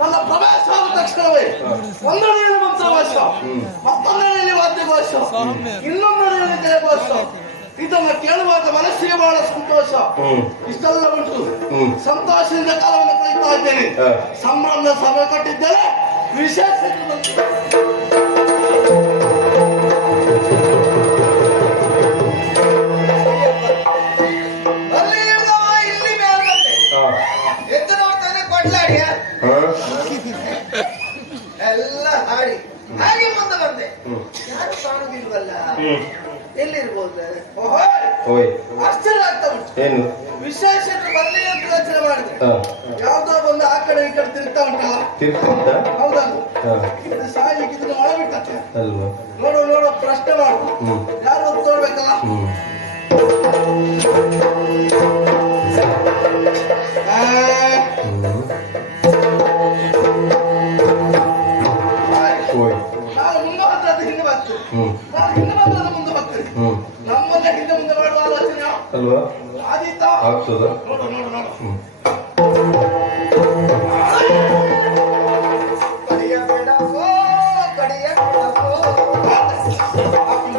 ನನ್ನ ಪ್ರವೇಶ ಆದ ತಕ್ಷಣವೇ. ಒಂದನೆಯಲ್ಲಿ ಮಂತ್ರಭಾಷ ವಾದ್ಯ ಮತ್ತೊಂದನೆಯಲ್ಲಿ ವಾದ್ಯಭಾಷ ಇನ್ನೊಂದನೆಯಲ್ಲಿ ಜಯಭಾಷ ಇದನ್ನ ಕೇಳುವಾಗ ಮನಸ್ಸಿಗೆ ಬಹಳ ಸಂತೋಷ. ಇಷ್ಟೆಲ್ಲ ಉಂಟು. ಸಂತೋಷದಿಂದ ಕಾಲವನ್ನು ಕಳೀತಾ ಇದ್ದೇನೆ. ಸಂಭ್ರಮದ ಸಭೆ ಕಟ್ಟಿದ್ದೇನೆ ವಿಶೇಷ ಯಾರು ಕಾಣುದಿಲ್ವಲ್ಲ ಹ್ಮ್. ಎಲ್ಲಿರ್ಬೋದು? ಓಹೋ! ಆಶ್ಚರ್ಯ ಆಗ್ತಾ ಉಂಟು. ಏನು? ವಿಶೇಷ ಬರಲಿ ಅಂತ ಯೋಚನೆ ಮಾಡಿದೆ. ಯಾವ್ದೋ ಬಂದು ಆ ಕಡೆ ಈ ಕಡೆ ತಿರ್ತಾ ಉಂಟಲ್ಲ. ಇದು ಸಾಯ್ಲಿಕ್ಕೆ ಇದನ್ನ ಒಳ ಅಲ್ವಾ? ನೋಡು ನೋಡು ಪ್ರಶ್ನೆ ಮಾಡು. ಯಾರು ಹೊತ್ತು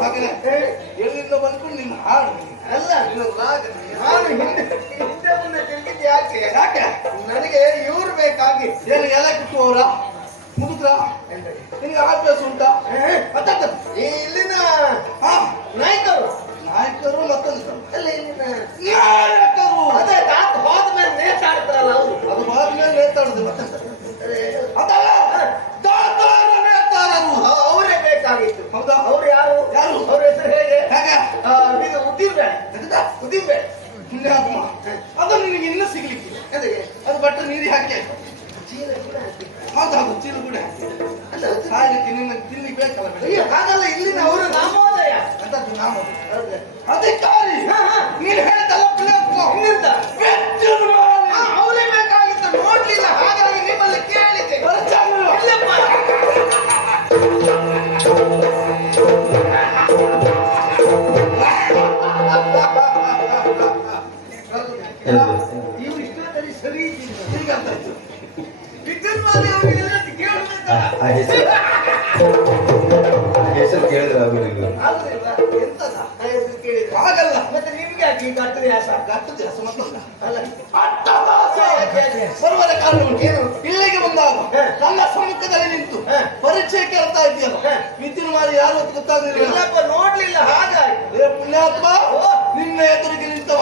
ಮಗನೇ ಎಲ್ಲಿಂದ ಬಂದ್ಕೊಂಡು ನಿನ್ನ ಹಾಡು ಅಲ್ಲ ನೀನು ರಾಗ ನಾನು ಹಿಂದೆ ಹಿಂದೆ ಮುಂದೆ ತಿರುಗಿದ್ದು ಯಾಕೆ ಯಾಕೆ ನನಗೆ ಇವ್ರು ಬೇಕಾಗಿ ಏನು ಎಲೆ ಕುಟ್ಟುವವರ ಮುದುಕ್ರ ನಿನಗೆ ಆಭ್ಯಾಸ ಉಂಟಾ ಇಲ್ಲಿನ ನಾಯಕರು ನಾಯಕರು ಮತ್ತೊಂದು ಅದೇ ತಾತ ಹೋದ್ಮೇಲೆ ನೇತಾಡ್ತಾರಲ್ಲ ಅವರು. ಅದು ಬಾದ್ಮೇಲೆ ನೇತಾಡುದು ಅದಲ್ಲ ದಾತಾರ ನೇತಾರರು. ಅವರೇ ಬೇಕಾಗಿತ್ತು. ಹೌದಾ? ಅವ್ರು ಯಾರು? ಯಾರು? ಅವ್ರ ಹೆಸರು ಹೇಗೆ? ಹೇಗೆ? ಆ, ಇದು ಉದ್ದಿರ್ಬೇಡ ಉದ್ದಿರ್ಬೇಡ ಅದು ನಿನಗೆ ಇನ್ನೂ ಸಿಗ್ಲಿಕ್ಕಿಲ್ಲ. ಅದೇ ಬಟ್ಟೆ ನೀರಿ ಹಾಕಿ. ಹೌದೌದು ಚೀಲ ಕೂಡ ಅಲ್ಲ ನಿನ್ನ ತಿನ್ಲಿಕ್ಕೆ ಬೇಕಲ್ಲ. ಹಾಗಲ್ಲ ಇಲ್ಲಿನ ಅವರು ನಾಮೋದಯ. ಅಂತದ್ದು ನಾವು ಹೌದು. ಹೆಸರು ಕೇಳಿದ್ರೆ ಆಗುದಿಲ್ಲ ಆಗಲ್ಲ ಮತ್ತೆ ನಿಮ್ಗೆ ಯಾಕೆ ಈ ಕಟ್ಟದ. ಏನು? ಇಲ್ಲಿಗೆ ಬಂದಾಗ. ನನ್ನ ಸಮ್ಮುಖದಲ್ಲಿ ನಿಂತು ಪರೀಕ್ಷೆ ಕೇಳ್ತಾ ಇದೆಯಲ್ಲ. ವಿದ್ಯುನ್ ಮಾಡಿ ಯಾರು ಅಂತ ಗೊತ್ತಾಗಲಿಲ್ಲ ನೋಡ್ಲಿಲ್ಲ ಹಾಗಾಗಿ ಪುಣ್ಯಾತ್ಮ ನಿನ್ನ ಎದುರಿಗೆ ನಿಂತವ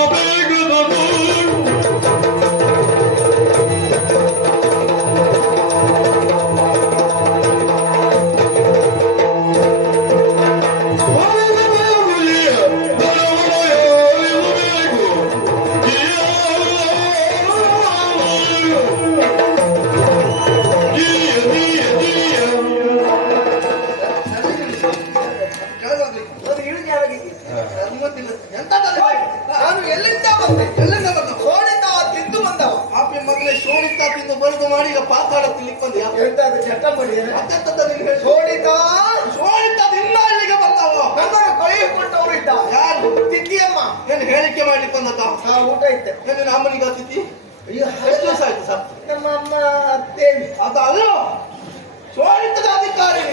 the of the moon. ತಪ್ಪು ಮಾಡಿ ಈಗ ಪಾತಾಡ ತಿನ್ಲಿಕ್ಕೆ ಬಂದ್ಯಾ ಹೇಳಿಕೆ ಮಾಡ್ಲಿಕ್ಕೆ ಬಂದದ ಊಟ ಇತ್ತೆ. ಏನು ಅಮ್ಮನಿಗೆ ಅತಿಥಿ ಎಷ್ಟು ದಿವಸ ಆಯ್ತು ಸರ್? ನಮ್ಮ ಅಮ್ಮ ಅತ್ತೆ ಅದ ಅಲ್ಲ ಸೋಡಿತದ ಅಧಿಕಾರಿ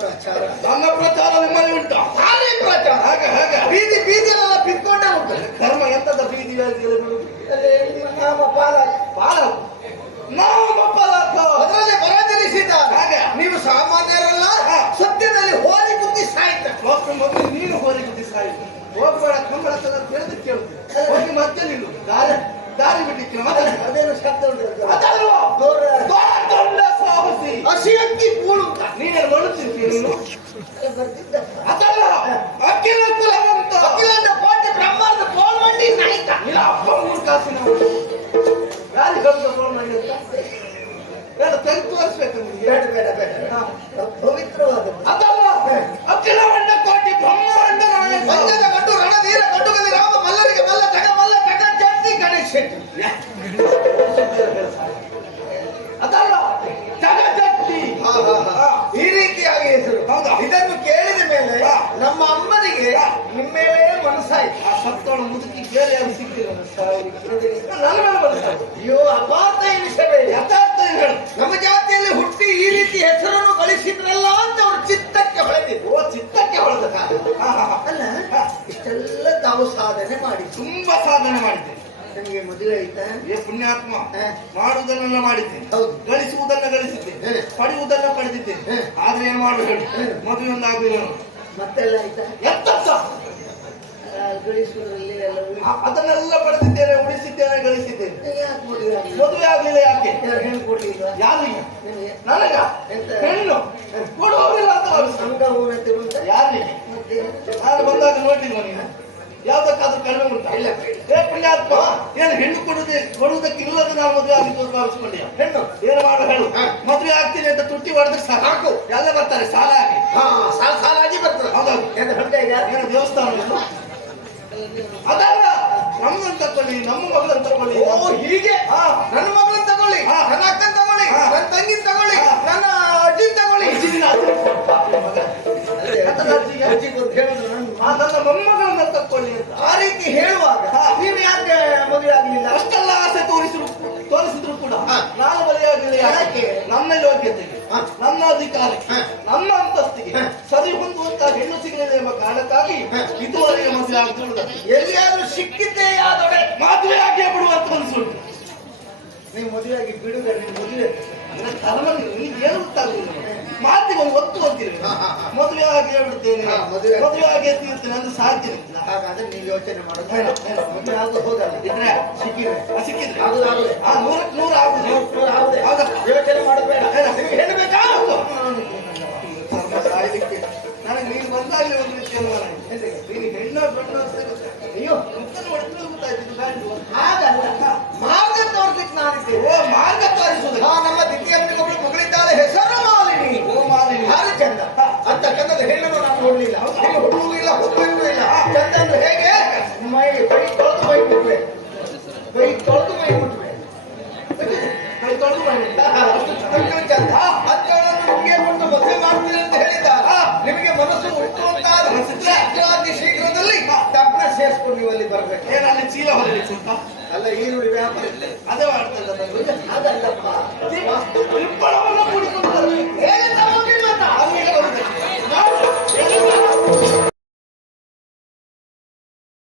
ಪ್ರಚಾರ? ನನ್ನ ಪ್ರಚಾರ ನಿಮ್ಮಲ್ಲಿ ಉಂಟು? ಹಾಗೆ ಪ್ರಚಾರ. ಹಾಗೆ ಹಾಗೆ. ಬೀದಿ ಬೀದಿ ವ್ಯಾಧಿಯಲ್ಲಿ ಎಂತದ ನಾಮ ನಾಮ ಪಾಲಕ. ಅದರಲ್ಲಿ ಹಾಗೆ. ನೀವು ಸಾಮಾನ್ಯರಲ್ಲ. ಸತ್ಯದಲ್ಲಿ ಹೋರಿ ಬುದ್ಧಿ ಸಾಯ್ತ. ಮೊದಲು ನೀನು ಹೋರಿ ಬುದ್ಧಿ ಸಾಯ್ತು ಹೋಗ್ಬೇಡ ಕಂಬಳ ತಿಳಿದು ಕೇಳ್ತೀವಿ ಹೋಗಿ ಮತ್ತೆ ನಿಲ್ಲು. ದಾರಿ ದಾರಿ ಬಿಟ್ಟಿತ್ತು ಅದೇನು ಶಬ್ದ ಉಂಟು ಅದಲ್ವಾ? ದೊಡ್ಡ- ಸಾಹಸಿ. ಹಸಿಯಕ್ಕಿ ನೀನೇನು ಮಾಡುತ್ತಿರ್ತೀನಿ ನೀನು? ಬರ್ತಿದ್ದಪ್ಪ ಅದಲ್ಲ ಯಾರಿಗೆ ಗಂಡ ಫೋನ್ ಅಂತ ಬೇಡ ತೆಗೆದು ತೋರಿಸ್ಬೇಕು ನಿಮಗೆ? ಬೇಡ ಬೇಡ ಬೇಡ. ಹಾ. ಅಯ್ಯೋ ಅಪಾರ್ಥ ಎನಿಸಬೇಡಿ ಯಥಾರ್ಥ ನಮ್ಮ ಜಾತಿಯಲ್ಲಿ ಹುಟ್ಟಿ ಈ ರೀತಿ ಹೆಸರನ್ನು ಗಳಿಸಿದ್ರಲ್ಲ ಅಂತ ಅವ್ರ ಚಿತ್ತಕ್ಕೆ ಹೊಳೆದಿದ್ರು. ಓ ಚಿತ್ತಕ್ಕೆ ಹೊಳೆದ ಅಲ್ಲ ಇಷ್ಟೆಲ್ಲ ತಾವು ಸಾಧನೆ ಮಾಡಿ ತುಂಬಾ ಸಾಧನೆ ಮಾಡಿದ್ದೇನೆ ನನಗೆ ಮದುವೆ ಆಯ್ತಾ? ಏ ಪುಣ್ಯಾತ್ಮ. ಮಾಡುವುದನ್ನೆಲ್ಲ ಮಾಡಿದ್ದೇನೆ ಹೌದು. ಗಳಿಸುವುದನ್ನ ಗಳಿಸಿದ್ದೇನೆ. ಪಡೆಯುವುದನ್ನ ಪಡೆದಿದ್ದೇನೆ. ಆದ್ರೆ ಏನ್ ಮಾಡುದು. ಮದುವೆ ಒಂದು ಆಗ್ಲಿಲ್ಲ ಮತ್ತೆಲ್ಲ ಆಯ್ತಾ? ಎಂತಸ ಆ, ಗಳಿಸುವುದರಲ್ಲಿ ಅದನ್ನೆಲ್ಲ ಪಡೆದಿದ್ದೇನೆ ಉಳಿಸಿದ್ದೇನೆ ಗಳಿಸಿದ್ದೇನೆ. ಮದುವೆ ಆಗಿಲ್ಲ? ಆಗ್ಲಿಲ್ಲ ಯಾಕೆ? ಹೆಣ್ಣು ಕೊಡ್ಲಿಲ್ವಾ ಯಾರಿಗೆ? ನಿನಗೆ? ಹೆಣ್ಣು. ಕೊಡುವವರಿಲ್ಲ ಅಂತ. ಸಂಘ ಊನತೆ ಉಂಟಾ? ಯಾರಿಗೆ? ನಾನು ಬಂದಾಗ ನೋಡ್ಲಿಲ್ವ ನೀನು? ಯಾವ್ದಕ್ಕಾದ್ರೂ ಕಡಿಮೆ ಉಂಟಾ? ಇಲ್ಲ. ಏ ಪುಣ್ಯಾತ್ಮ ಏನು ಹೆಣ್ಣು ಕೊಡುದೇ ಕೊಡುವುದಕ್ಕಿಲ್ಲದ ನಾವು ಮದುವೆ ಆಗಿದ್ದು ಭಾವಿಸ್ಕೊಂಡಿ ಹೆಣ್ಣು ಏನು ಮಾಡು ಹೇಳು. ಮದುವೆ ಆಗ್ತೀನಿ ಅಂತ ತುಟ್ಟಿ ಹೊಡೆದ್ರೆ ಸಾಕು. ಎಲ್ಲ ಬರ್ತಾರೆ ಸಾಲ ಆಗಿ ಸಾಲ ಆಗಿ ಬರ್ತಾರೆ. ಹೌದೌದು. ದೇವಸ್ಥಾನ ಅದಲ್ಲ ನಮ್ಮನ್ನು ತಕೊಳ್ಳಿ ನಮ್ಮ ಮಗಳನ್ನು ತಗೊಳ್ಳಿ ಓ ಹೀಗೆ. ನನ್ನ ಮಗಳನ್ನ ತಗೊಳ್ಳಿ. ನನ್ನ ಅಕ್ಕನ ತಗೊಳ್ಳಿ. ನನ್ನ ತಂಗಿನ ತಗೊಳ್ಳಿ. ನನ್ನ ಅಜ್ಜಿನ ತಗೊಳ್ಳಿ ಅಜ್ಜಿ. ಅಜ್ಜಿಗೆ ನನ್ನ ಮೊಮ್ಮಗಳನ್ನ ತಕೊಳ್ಳಿ ಅಂತ ಆ ರೀತಿ ಹೇಳುವಾಗ. ನೀವು ಯಾಕೆ ಮದುವೆ ಆಗ್ಲಿಲ್ಲ ಅಷ್ಟೆಲ್ಲ ಆಸೆ ತೋರಿಸಿದ್ರು ತೋರಿಸಿದ್ರು ಕೂಡ. ನಾನು ಮದುವೆ ಆಗಲಿಲ್ಲ ಯಾಕೆ? ನನ್ನ ಯೋಗ್ಯತೆಗೆ ಹಾ. ನನ್ನ ಅಧಿಕಾರಕ್ಕೆ ಹಾ. ಮದುವೆ ಆಗೇ ಬಿಡುವಂತ ಅನ್ಸುಂಟು ನೀವು ಮದುವೆ ಆಗಿ ಬಿಡುಗ ನೀವು ಮದುವೆ ಅಂದ್ರೆ ಧರ್ಮ ನೀವು ಏನು ಗೊತ್ತಾಗುದಿಲ್ಲ ಮಾತಿಗೆ ಒಂದು ಒತ್ತು ಅಂತೀರಿ. ಮದುವೆ ಆಗಿ ಬಿಡ್ತೇನೆ ಹಾ, ಮದುವೆ- ಆಗಿ. ತೀರ್ತೇನೆ ಅಂದ್ರೆ ಸಾಧ್ಯ ಇಲ್ಲ. ಹಾಗಾದ್ರೆ ನೀವು ಯೋಚನೆ ಮಾಡೋದು. ಮದುವೆ ಆಗೋದು ಹೋಗಲ್ಲ. ಇದ್ರೆ ಸಿಕ್ಕಿದ್ರೆ. ಆ, ಸಿಕ್ಕಿದ್ರೆ ನೂರಕ್ಕೆ ನೂರ ಆಗುದು. ಆಗುದೇ ಆಗುದೆ. ನೀವು ಅಲ್ಲಿ ಬರ್ಬೇಕು ಏನಲ್ಲಿ ಚೀಲ ಹೊರಬೇಕು ಅಂತ ಅಲ್ಲ ಈರುಳ್ಳಿ ವ್ಯಾಪಾರ. ಅದೇ ಮಾಡ್ತಾ ಅದಲ್ಲಪ್ಪ.